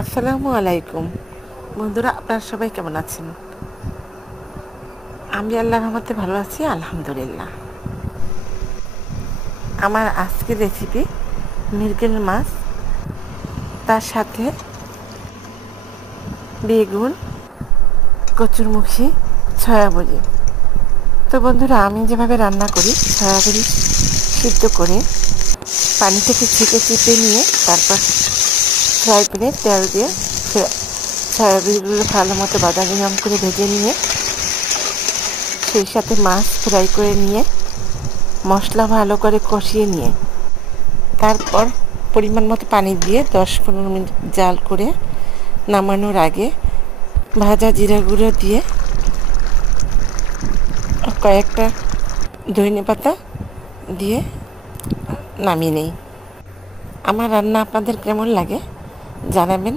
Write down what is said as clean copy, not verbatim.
আসসালামু আলাইকুম বন্ধুরা, আপনারা সবাই কেমন আছেন? আমি আল্লাহর রহমতে ভালো আছি, আলহামদুলিল্লাহ। আমার আজকের রেসিপি মৃগেল মাছ, তার সাথে বেগুন, কচুরমুখী, সয়াবড়ি। তো বন্ধুরা, আমি যেভাবে রান্না করি, সয়াবড়ি সিদ্ধ করে পানি থেকে ছেঁকে চিপে নিয়ে তারপর ফ্রাই প্যানে তেল দিয়ে সয়াবিনগুলো ভালো মতো বাদামি রঙ করে ভেজে নিয়ে সেই সাথে মাছ ফ্রাই করে নিয়ে মশলা ভালো করে কষিয়ে নিয়ে তারপর পরিমাণ মতো পানি দিয়ে 10-15 মিনিট জাল করে নামানোর আগে ভাজা জিরা গুঁড়ো দিয়ে কয়েকটা ধনেপাতা দিয়ে নামিয়ে নেই। আমার রান্না আপনাদের কেমন লাগে জানাবেন।